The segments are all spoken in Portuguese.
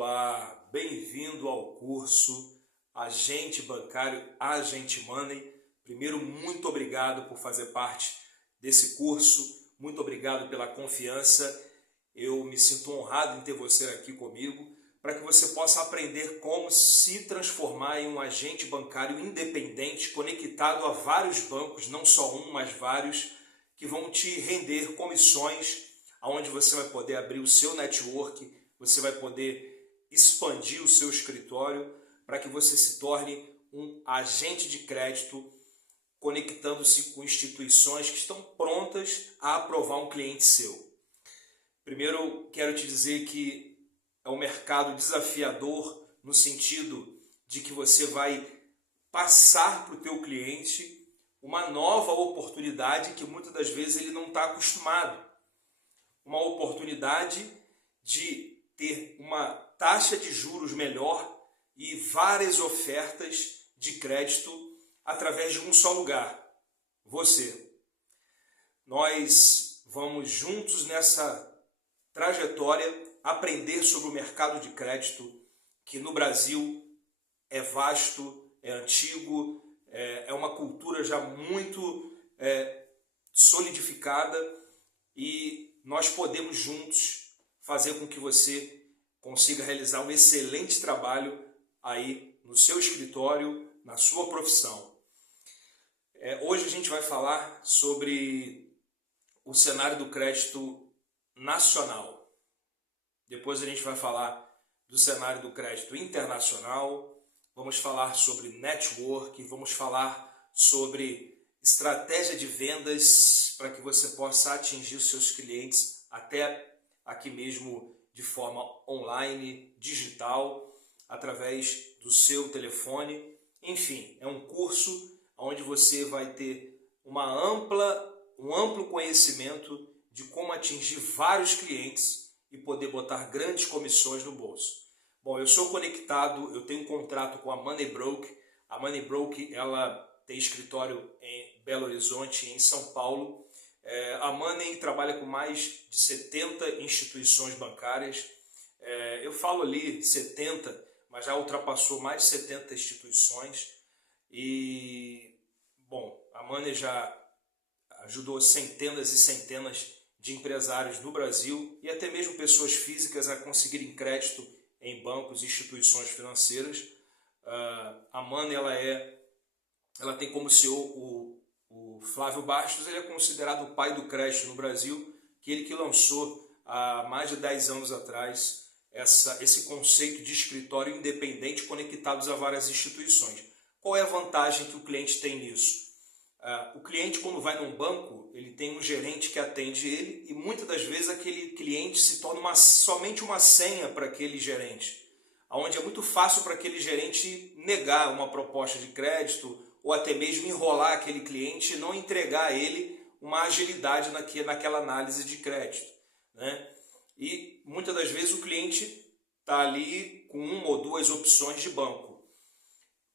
Olá, bem-vindo ao curso Agente Bancário Agent Money. Primeiro, muito obrigado por fazer parte desse curso, muito obrigado pela confiança. Eu me sinto honrado em ter você aqui comigo para que você possa aprender como se transformar em um agente bancário independente, conectado a vários bancos, não só um, mas vários, que vão te render comissões, onde você vai poder abrir o seu network, você vai poder expandir o seu escritório para que você se torne um agente de crédito, conectando-se com instituições que estão prontas a aprovar um cliente seu. Primeiro, eu quero te dizer que é um mercado desafiador no sentido de que você vai passar para o teu cliente uma nova oportunidade que muitas das vezes ele não está acostumado. Uma oportunidade de ter uma taxa de juros melhor e várias ofertas de crédito através de um só lugar, você. Nós vamos juntos nessa trajetória aprender sobre o mercado de crédito, que no Brasil é vasto, é antigo, é uma cultura já muito solidificada e nós podemos juntos fazer com que você consiga realizar um excelente trabalho aí no seu escritório, na sua profissão. Hoje a gente vai falar sobre o cenário do crédito nacional. Depois a gente vai falar do cenário do crédito internacional, vamos falar sobre network, vamos falar sobre estratégia de vendas para que você possa atingir os seus clientes até aqui mesmo de forma online, digital, através do seu telefone. Enfim, é um curso onde você vai ter um amplo conhecimento de como atingir vários clientes e poder botar grandes comissões no bolso. Bom, eu sou conectado, eu tenho um contrato com a Moneybroker. A Moneybroker, ela tem escritório em Belo Horizonte, em São Paulo. A Money trabalha com mais de 70 instituições bancárias. Eu falo ali 70, mas já ultrapassou mais de 70 instituições. E, bom, a Money já ajudou centenas e centenas de empresários no Brasil e até mesmo pessoas físicas a conseguirem crédito em bancos e instituições financeiras. A Money, ela tem como CEO o Flávio Bastos. Ele é considerado o pai do crédito no Brasil, que lançou há mais de 10 anos atrás esse conceito de escritório independente conectados a várias instituições. Qual é a vantagem que o cliente tem nisso? O cliente, quando vai num banco, ele tem um gerente que atende ele e muitas das vezes aquele cliente se torna somente uma senha para aquele gerente, onde é muito fácil para aquele gerente negar uma proposta de crédito ou até mesmo enrolar aquele cliente e não entregar a ele uma agilidade naquela análise de crédito, né? E muitas das vezes o cliente está ali com uma ou duas opções de banco.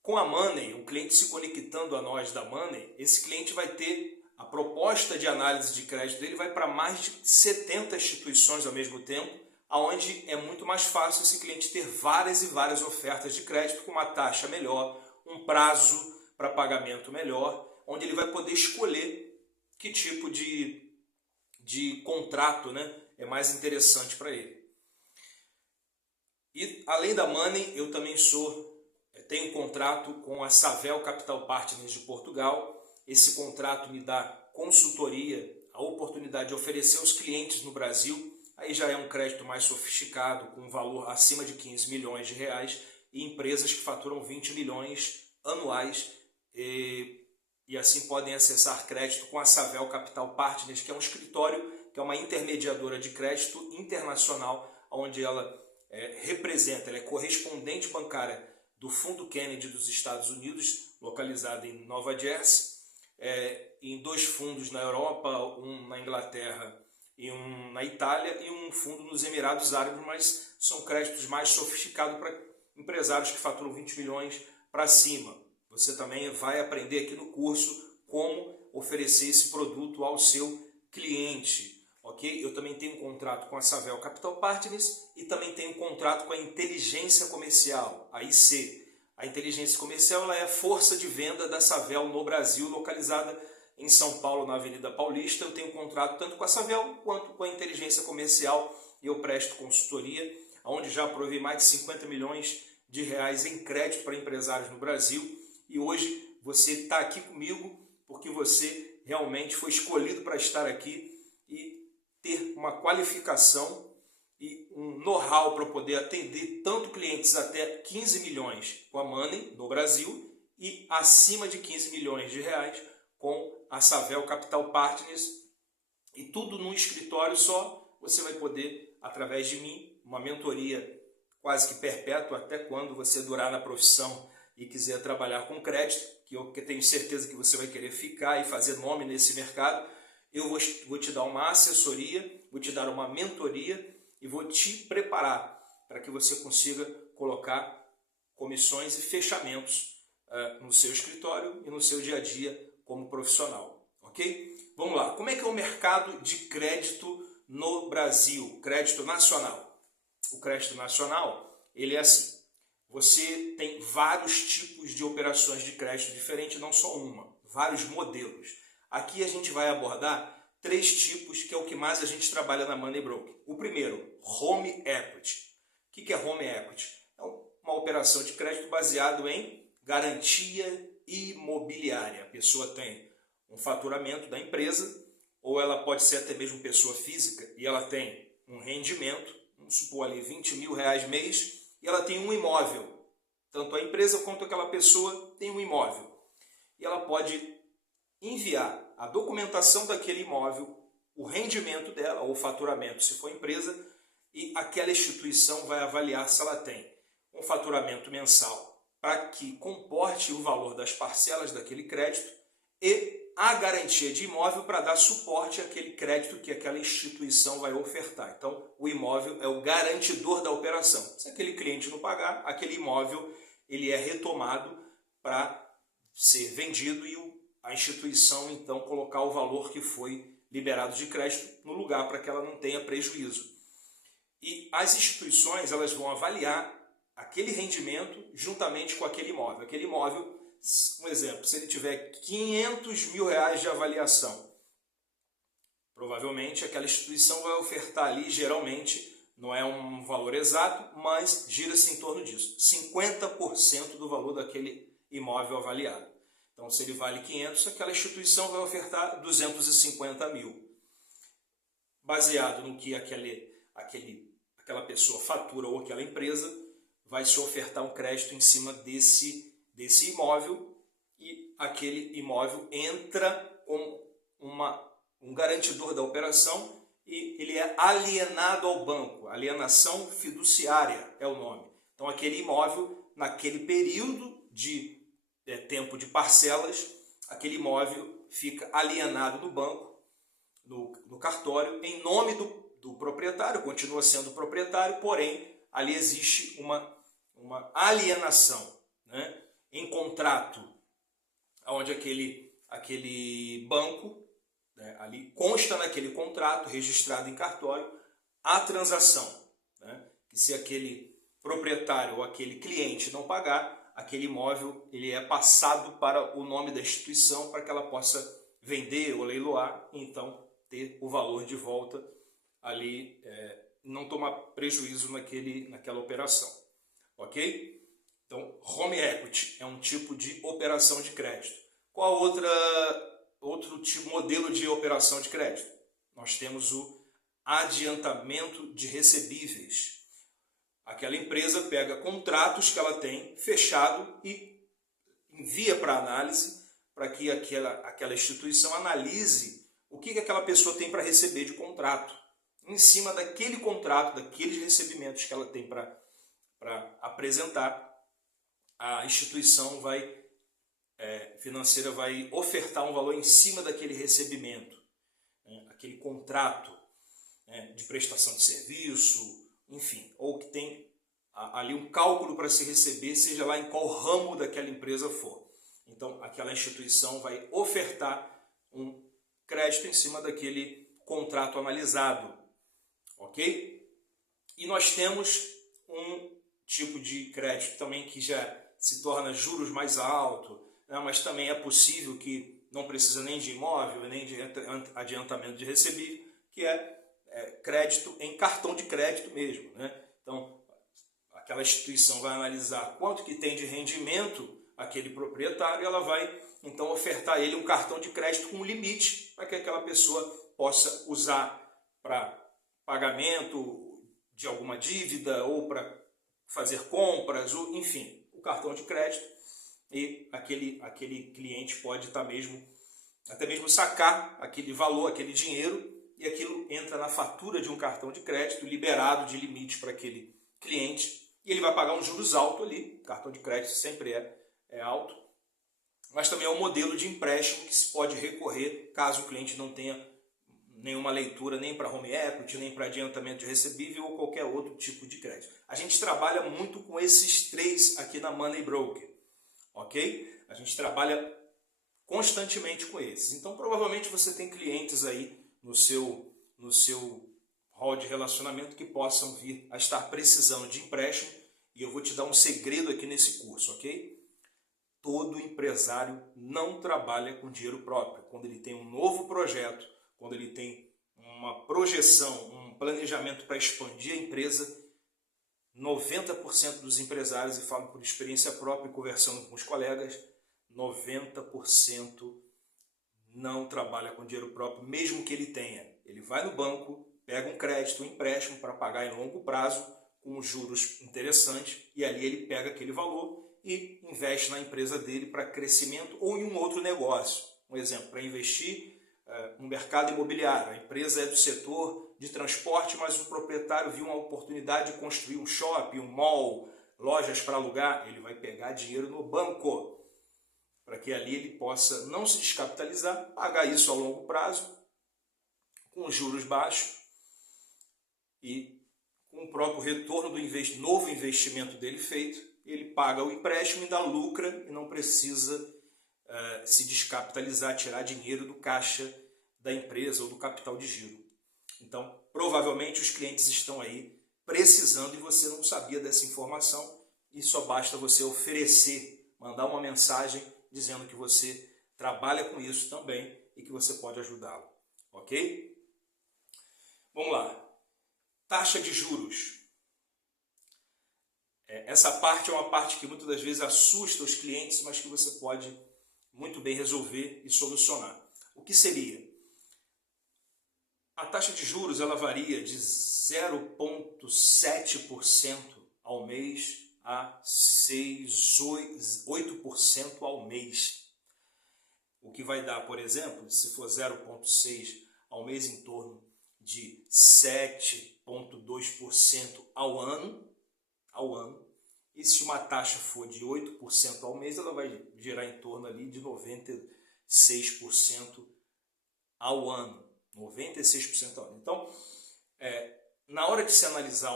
Com a Money, o cliente se conectando a nós da Money, esse cliente vai ter a proposta de análise de crédito dele, vai para mais de 70 instituições ao mesmo tempo, onde é muito mais fácil esse cliente ter várias e várias ofertas de crédito com uma taxa melhor, um prazo para pagamento melhor, onde ele vai poder escolher que tipo de contrato, né, é mais interessante para ele. E além da Money, eu também tenho um contrato com a Savel Capital Partners de Portugal. Esse contrato me dá consultoria, a oportunidade de oferecer aos clientes no Brasil. Aí já é um crédito mais sofisticado, com um valor acima de 15 milhões de reais e empresas que faturam 20 milhões anuais e assim podem acessar crédito com a Savel Capital Partners, que é um escritório, que é uma intermediadora de crédito internacional, onde ela ela é correspondente bancária do Fundo Kennedy dos Estados Unidos, localizado em Nova Jersey, em 2 fundos na Europa, um na Inglaterra e um na Itália, e um fundo nos Emirados Árabes, mas são créditos mais sofisticados para empresários que faturam 20 milhões para cima. Você também vai aprender aqui no curso como oferecer esse produto ao seu cliente, ok? Eu também tenho um contrato com a Savel Capital Partners e também tenho um contrato com a Inteligência Comercial, a IC. A Inteligência Comercial ela é a força de venda da Savel no Brasil, localizada em São Paulo, na Avenida Paulista. Eu tenho um contrato tanto com a Savel quanto com a Inteligência Comercial e eu presto consultoria, onde já aprovei mais de 50 milhões de reais em crédito para empresários no Brasil. E hoje você está aqui comigo porque você realmente foi escolhido para estar aqui e ter uma qualificação e um know-how para poder atender tanto clientes até 15 milhões com a Money no Brasil e acima de 15 milhões de reais com a Savel Capital Partners, e tudo num escritório só. Você vai poder, através de mim, uma mentoria quase que perpétua até quando você durar na profissão e quiser trabalhar com crédito, que eu tenho certeza que você vai querer ficar e fazer nome nesse mercado. Eu vou te dar uma assessoria, vou te dar uma mentoria e vou te preparar para que você consiga colocar comissões e fechamentos no seu escritório e no seu dia a dia como profissional, ok? Vamos lá, como é que é o mercado de crédito no Brasil, crédito nacional? O crédito nacional, ele é assim, você tem vários tipos de operações de crédito diferentes, não só uma, vários modelos. Aqui a gente vai abordar 3 tipos, que é o que mais a gente trabalha na Money Broker. O primeiro, Home Equity. O que é Home Equity? É uma operação de crédito baseado em garantia imobiliária. A pessoa tem um faturamento da empresa, ou ela pode ser até mesmo pessoa física, e ela tem um rendimento, vamos supor ali 20 mil reais mês, e ela tem um imóvel. Tanto a empresa quanto aquela pessoa tem um imóvel. E ela pode enviar a documentação daquele imóvel, o rendimento dela, ou o faturamento, se for empresa, e aquela instituição vai avaliar se ela tem um faturamento mensal para que comporte o valor das parcelas daquele crédito e a garantia de imóvel para dar suporte àquele crédito que aquela instituição vai ofertar. Então, o imóvel é o garantidor da operação. Se aquele cliente não pagar, aquele imóvel ele é retomado para ser vendido e a instituição, então, colocar o valor que foi liberado de crédito no lugar para que ela não tenha prejuízo. E as instituições elas vão avaliar aquele rendimento juntamente com aquele imóvel. Aquele imóvel, um exemplo, se ele tiver 500 mil reais de avaliação, provavelmente aquela instituição vai ofertar ali, geralmente, não é um valor exato, mas gira-se em torno disso, 50% do valor daquele imóvel avaliado. Então, se ele vale 500, aquela instituição vai ofertar 250 mil. Baseado no que aquela pessoa fatura ou aquela empresa, vai se ofertar um crédito em cima desse imóvel e aquele imóvel entra como um garantidor da operação e ele é alienado ao banco. Alienação fiduciária é o nome. Então, aquele imóvel, naquele período de tempo de parcelas, aquele imóvel fica alienado do banco, no cartório, em nome do proprietário, continua sendo proprietário, porém, ali existe uma alienação, né? Em contrato, onde aquele banco, né, ali consta naquele contrato, registrado em cartório, a transação, né? Que se aquele proprietário ou aquele cliente não pagar, aquele imóvel ele é passado para o nome da instituição para que ela possa vender ou leiloar e então ter o valor de volta ali, não tomar prejuízo naquela operação, ok? Então, Home Equity é um tipo de operação de crédito. Qual outro tipo, modelo de operação de crédito? Nós temos o adiantamento de recebíveis. Aquela empresa pega contratos que ela tem fechado e envia para análise para que aquela instituição analise o que aquela pessoa tem para receber de contrato. Em cima daquele contrato, daqueles recebimentos que ela tem para apresentar, a instituição financeira vai ofertar um valor em cima daquele recebimento, né? Aquele contrato, né, de prestação de serviço, enfim, ou que tem ali um cálculo para se receber, seja lá em qual ramo daquela empresa for. Então, aquela instituição vai ofertar um crédito em cima daquele contrato analisado, ok? E nós temos um tipo de crédito também que já se torna juros mais alto, né? Mas também é possível que não precisa nem de imóvel, nem de adiantamento de recebível, que é crédito em cartão de crédito mesmo, né? Então, aquela instituição vai analisar quanto que tem de rendimento aquele proprietário e ela vai, então, ofertar a ele um cartão de crédito com limite para que aquela pessoa possa usar para pagamento de alguma dívida ou para fazer compras, ou, enfim, o cartão de crédito, e aquele cliente pode até mesmo sacar aquele valor, aquele dinheiro, e aquilo entra na fatura de um cartão de crédito liberado de limite para aquele cliente, e ele vai pagar um juros alto ali. O cartão de crédito sempre é alto, mas também é um modelo de empréstimo que se pode recorrer caso o cliente não tenha nenhuma leitura nem para home equity, nem para adiantamento de recebível ou qualquer outro tipo de crédito. A gente trabalha muito com esses três aqui na Money Broker, ok? A gente trabalha constantemente com esses. Então, provavelmente você tem clientes aí no seu hall de relacionamento que possam vir a estar precisando de empréstimo, e eu vou te dar um segredo aqui nesse curso, ok? Todo empresário não trabalha com dinheiro próprio. Quando ele tem um novo projeto, quando ele tem uma projeção, um planejamento para expandir a empresa, 90% dos empresários, e falo por experiência própria e conversando com os colegas, 90% não trabalha com dinheiro próprio, mesmo que ele tenha. Ele vai no banco, pega um crédito, um empréstimo para pagar em longo prazo, com juros interessantes, e ali ele pega aquele valor e investe na empresa dele para crescimento ou em um outro negócio. Um exemplo, para investir no mercado imobiliário. A empresa é do setor de transporte, mas o proprietário viu uma oportunidade de construir um shopping, um mall, lojas para alugar. Ele vai pegar dinheiro no banco, para que ali ele possa não se descapitalizar, pagar isso a longo prazo, com juros baixos e com o próprio retorno do novo investimento dele feito, ele paga o empréstimo e ainda lucra e não precisa se descapitalizar, tirar dinheiro do caixa da empresa ou do capital de giro. Então, provavelmente os clientes estão aí precisando e você não sabia dessa informação, e só basta você oferecer, mandar uma mensagem dizendo que você trabalha com isso também e que você pode ajudá-lo, ok? Vamos lá. Taxa de juros. Essa parte é uma parte que muitas das vezes assusta os clientes, mas que você pode muito bem resolver e solucionar. O que seria? A taxa de juros ela varia de 0,7% ao mês a 8% ao mês. O que vai dar, por exemplo, se for 0,6% ao mês, em torno de 7,2% ao ano. E se uma taxa for de 8% ao mês, ela vai gerar em torno ali de 96% ao ano. 96% ao ano. Então, na hora de se analisar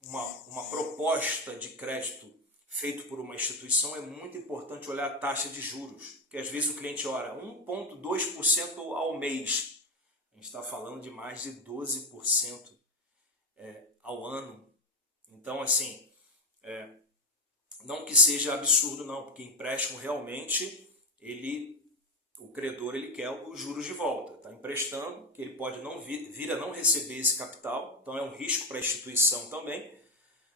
uma proposta de crédito feito por uma instituição, é muito importante olhar a taxa de juros, porque às vezes o cliente ora 1,2% ao mês. A gente está falando de mais de 12% ao ano. Então, assim, não que seja absurdo não, porque empréstimo realmente, o credor ele quer os juros de volta. Está emprestando, que ele pode não vir a não receber esse capital, então é um risco para a instituição também,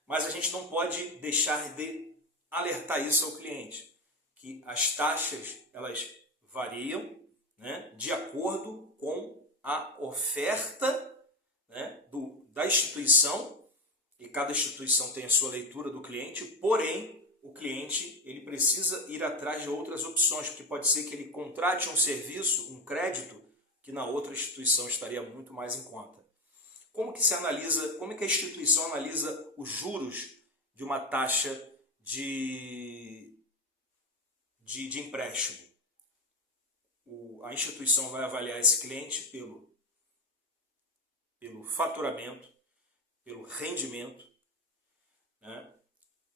mas a gente não pode deixar de alertar isso ao cliente, que as taxas elas variam, né, de acordo com a oferta, né, da instituição, e cada instituição tem a sua leitura do cliente, porém o cliente ele precisa ir atrás de outras opções, porque pode ser que ele contrate um serviço, um crédito, que na outra instituição estaria muito mais em conta. Como que a instituição analisa os juros de uma taxa de empréstimo? A instituição vai avaliar esse cliente pelo faturamento, pelo rendimento, né?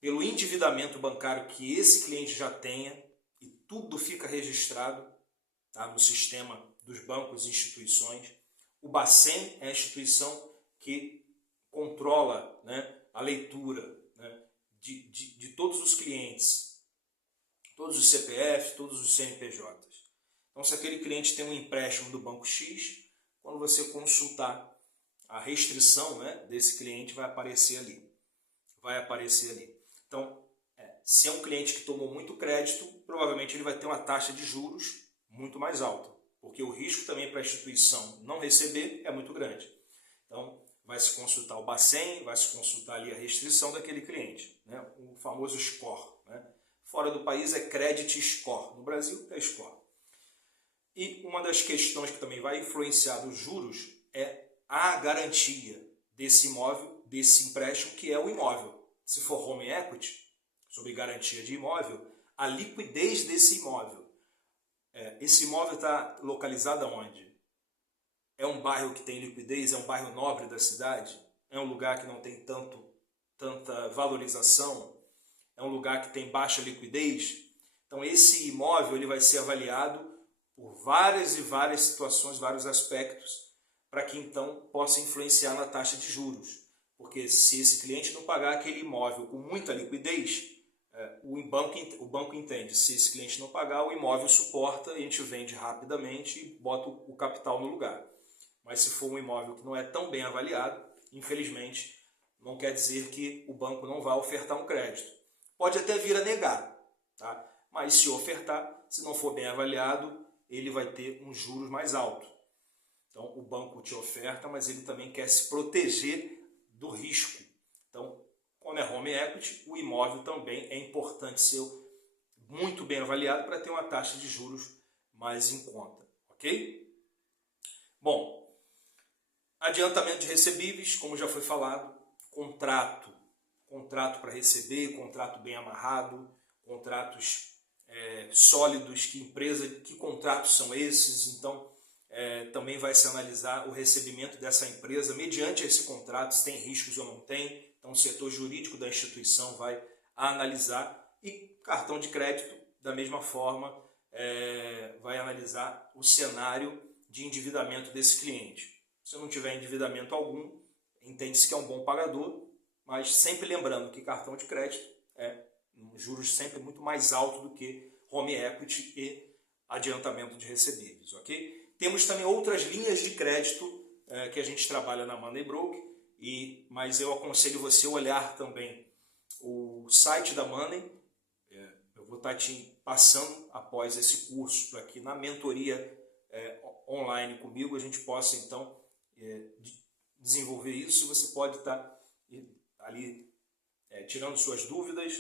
Pelo endividamento bancário que esse cliente já tenha, e tudo fica registrado, tá, no sistema dos bancos e instituições. O Bacen é a instituição que controla, né, a leitura, né, de todos os clientes, todos os CPFs, todos os CNPJs. Então, se aquele cliente tem um empréstimo do Banco X, quando você consultar a restrição, né, desse cliente, vai aparecer ali. Então, se é um cliente que tomou muito crédito, provavelmente ele vai ter uma taxa de juros muito mais alta, porque o risco também para a instituição não receber é muito grande. Então, vai se consultar o Bacen, vai se consultar ali a restrição daquele cliente, né? O famoso score, né? Fora do país é credit score, no Brasil é score. E uma das questões que também vai influenciar os juros é a garantia desse imóvel, desse empréstimo, que é o imóvel. Se for home equity, sob garantia de imóvel, a liquidez desse imóvel. Esse imóvel está localizado onde? É um bairro que tem liquidez? É um bairro nobre da cidade? É um lugar que não tem tanta valorização? É um lugar que tem baixa liquidez? Então esse imóvel ele vai ser avaliado por várias e várias situações, vários aspectos, para que então possa influenciar na taxa de juros. Porque se esse cliente não pagar aquele imóvel com muita liquidez, o banco entende, se esse cliente não pagar, o imóvel suporta, a gente vende rapidamente e bota o capital no lugar. Mas se for um imóvel que não é tão bem avaliado, infelizmente, não quer dizer que o banco não vai ofertar um crédito. Pode até vir a negar, tá? Mas se ofertar, se não for bem avaliado, ele vai ter um juros mais alto. Então, o banco te oferta, mas ele também quer se proteger do risco. Então, quando é home equity, o imóvel também é importante ser muito bem avaliado para ter uma taxa de juros mais em conta, ok? Bom, adiantamento de recebíveis, como já foi falado, contrato para receber, contrato bem amarrado, contratos sólidos, que contratos são esses, então também vai se analisar o recebimento dessa empresa mediante esse contrato, se tem riscos ou não tem. Então, o setor jurídico da instituição vai analisar, e cartão de crédito, da mesma forma, vai analisar o cenário de endividamento desse cliente. Se não tiver endividamento algum, entende-se que é um bom pagador, mas sempre lembrando que cartão de crédito juros sempre muito mais alto do que home equity e adiantamento de recebíveis, ok? Temos também outras linhas de crédito que a gente trabalha na Money Broker, mas eu aconselho você a olhar também o site da Money. Eu vou estar te passando após esse curso, para que na mentoria online comigo a gente possa então desenvolver isso, e você pode estar ali tirando suas dúvidas,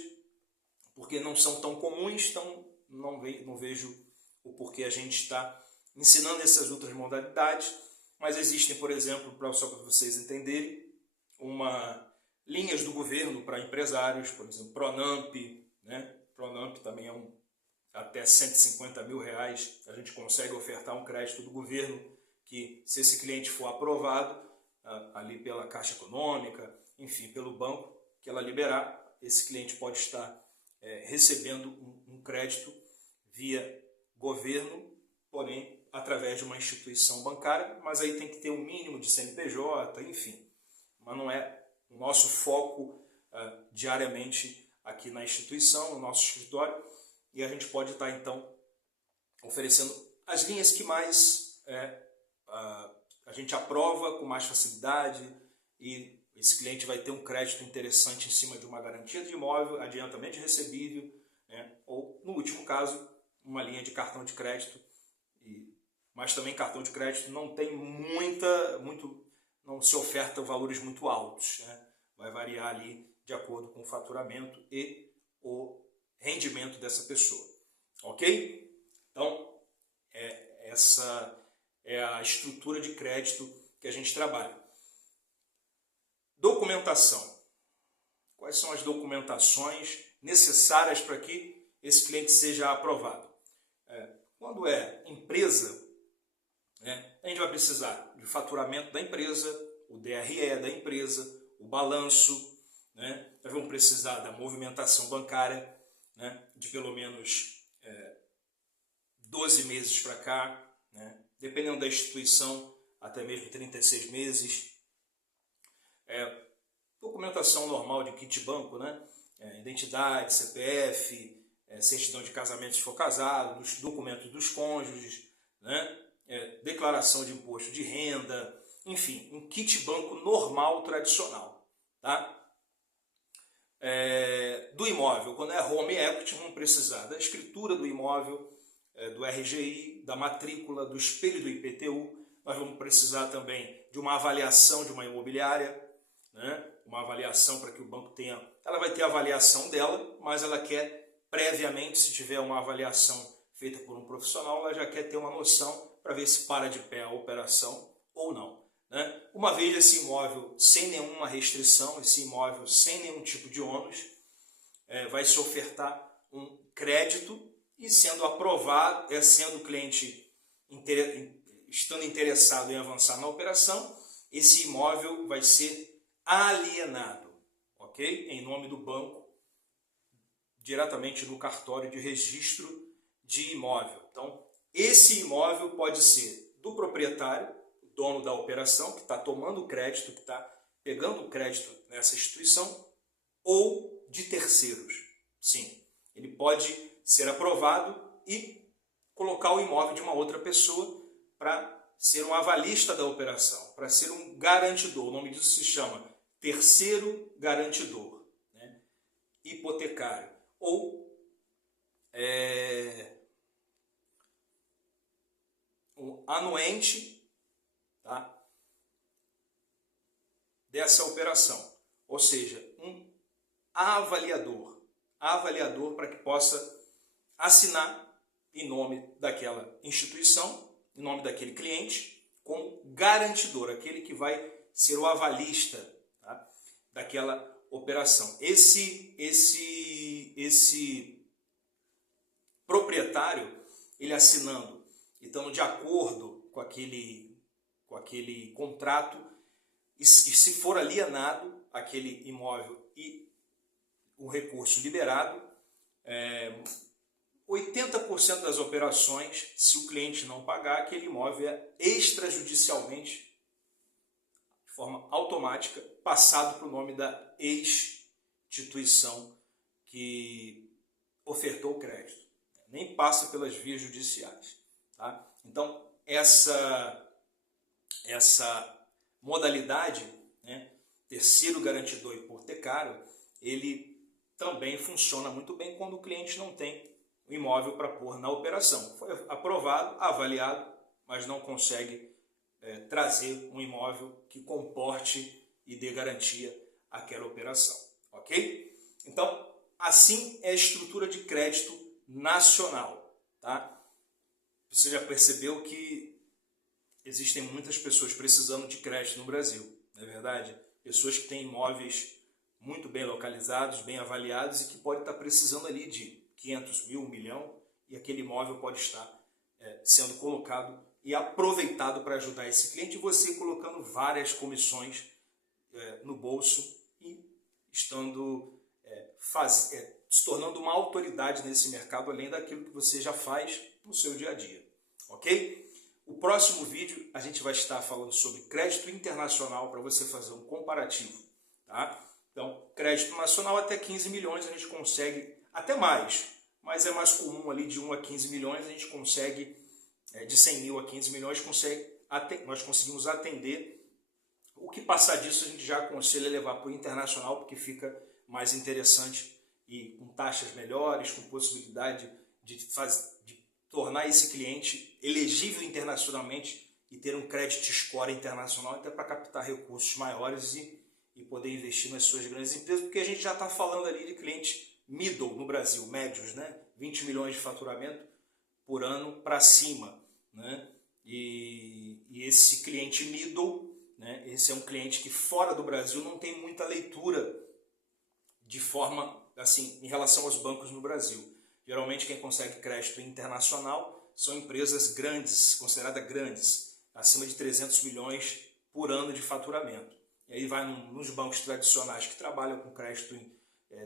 porque não são tão comuns, então não vejo o porquê a gente está ensinando essas outras modalidades. Mas existem, por exemplo, só para vocês entenderem, linhas do governo para empresários, por exemplo, Pronamp, né? Pronamp também até R$150 mil, a gente consegue ofertar um crédito do governo, que se esse cliente for aprovado ali pela Caixa Econômica, enfim, pelo banco que ela liberar, esse cliente pode estar recebendo um crédito via governo, porém através de uma instituição bancária, mas aí tem que ter um mínimo de CNPJ, enfim. Mas não é o nosso foco diariamente aqui na instituição, no nosso escritório, e a gente pode estar então oferecendo as linhas que mais a gente aprova com mais facilidade, e esse cliente vai ter um crédito interessante em cima de uma garantia de imóvel, adiantamento de recebível, né? Ou, no último caso, uma linha de cartão de crédito. Mas também cartão de crédito não tem não se oferta valores muito altos, né? Vai variar ali de acordo com o faturamento e o rendimento dessa pessoa, ok? Então, essa é a estrutura de crédito que a gente trabalha. Documentação. Quais são as documentações necessárias para que esse cliente seja aprovado? Quando é empresa, a gente vai precisar de faturamento da empresa, o DRE da empresa, o balanço, né? Nós vamos precisar da movimentação bancária, né? De pelo menos 12 meses para cá, né? Dependendo da instituição, até mesmo 36 meses. Documentação normal de kit banco, né? Identidade, CPF, certidão de casamento se for casado, documentos dos cônjuges, né? Declaração de imposto de renda, enfim, um kit banco normal, tradicional. Tá? Do imóvel, quando é home equity, vamos precisar da escritura do imóvel, do RGI, da matrícula, do espelho do IPTU. Nós vamos precisar também de uma avaliação de uma imobiliária, né? Uma avaliação para que o banco tenha... Ela vai ter a avaliação dela, mas ela quer previamente, se tiver uma avaliação feita por um profissional, ela já quer ter uma noção para ver se para de pé a operação ou não. Né? Uma vez esse imóvel sem nenhuma restrição, esse imóvel sem nenhum tipo de ônus, vai se ofertar um crédito e sendo aprovado, sendo o cliente estando interessado em avançar na operação, esse imóvel vai ser alienado, ok? Em nome do banco, diretamente no cartório de registro de imóvel. Então, esse imóvel pode ser do proprietário, dono da operação, que está tomando o crédito, que está pegando o crédito nessa instituição, ou de terceiros. Sim, ele pode ser aprovado e colocar o imóvel de uma outra pessoa para ser um avalista da operação, para ser um garantidor. O nome disso se chama terceiro garantidor, né? Hipotecário, ou um anuente, tá? Dessa operação, ou seja, um avaliador para que possa assinar em nome daquela instituição, em nome daquele cliente, como garantidor, aquele que vai ser o avalista, tá? Daquela operação. Esse proprietário, ele assinando, então de acordo com aquele contrato, e se for alienado aquele imóvel e o recurso liberado, 80% das operações, se o cliente não pagar, aquele imóvel é extrajudicialmente, de forma automática, passado para o nome da ex-instituição que ofertou o crédito. Nem passa pelas vias judiciais. Tá? Então, essa modalidade, né, terceiro garantidor hipotecário, ele também funciona muito bem quando o cliente não tem o imóvel para pôr na operação. Foi aprovado, avaliado, mas não consegue trazer um imóvel que comporte e dê garantia àquela operação. Ok? Então, assim é a estrutura de crédito nacional. Tá? Você já percebeu que existem muitas pessoas precisando de crédito no Brasil, não é verdade? Pessoas que têm imóveis muito bem localizados, bem avaliados e que podem estar precisando ali de 500 mil, 1 milhão, e aquele imóvel pode estar sendo colocado e aproveitado para ajudar esse cliente, e você colocando várias comissões no bolso e estando se tornando uma autoridade nesse mercado, além daquilo que você já faz no seu dia a dia. Ok? O próximo vídeo a gente vai estar falando sobre crédito internacional para você fazer um comparativo. Tá? Então, crédito nacional até 15 milhões a gente consegue, até mais, mas é mais comum ali de 1 a 15 milhões, a gente consegue, de 100 mil a 15 milhões, nós conseguimos atender. O que passar disso a gente já aconselha levar para o internacional, porque fica mais interessante e com taxas melhores, com possibilidade de tornar esse cliente elegível internacionalmente e ter um credit score internacional até para captar recursos maiores e poder investir nas suas grandes empresas, porque a gente já está falando ali de clientes middle no Brasil, médios, né? 20 milhões de faturamento por ano para cima, né? E esse cliente middle, né? Esse é um cliente que fora do Brasil não tem muita leitura de forma assim em relação aos bancos no Brasil. Geralmente quem consegue crédito internacional são empresas grandes, consideradas grandes, acima de 300 milhões por ano de faturamento. E aí vai nos bancos tradicionais que trabalham com crédito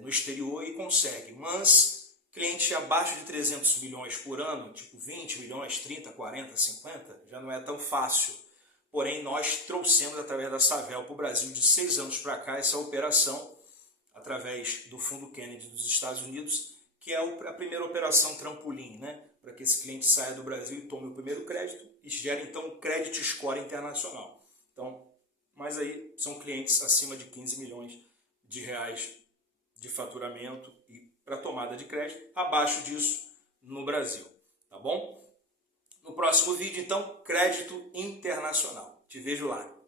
no exterior e consegue. Mas cliente abaixo de 300 milhões por ano, tipo 20 milhões, 30, 40, 50, já não é tão fácil. porém nós trouxemos através da Savel para o Brasil de 6 anos para cá essa operação através do Fundo Kennedy dos Estados Unidos, que é a primeira operação trampolim, né? Para que esse cliente saia do Brasil e tome o primeiro crédito e gere então um credit score internacional. Então, mas aí são clientes acima de 15 milhões de reais de faturamento e para tomada de crédito, abaixo disso no Brasil, tá bom? No próximo vídeo, então, crédito internacional. Te vejo lá.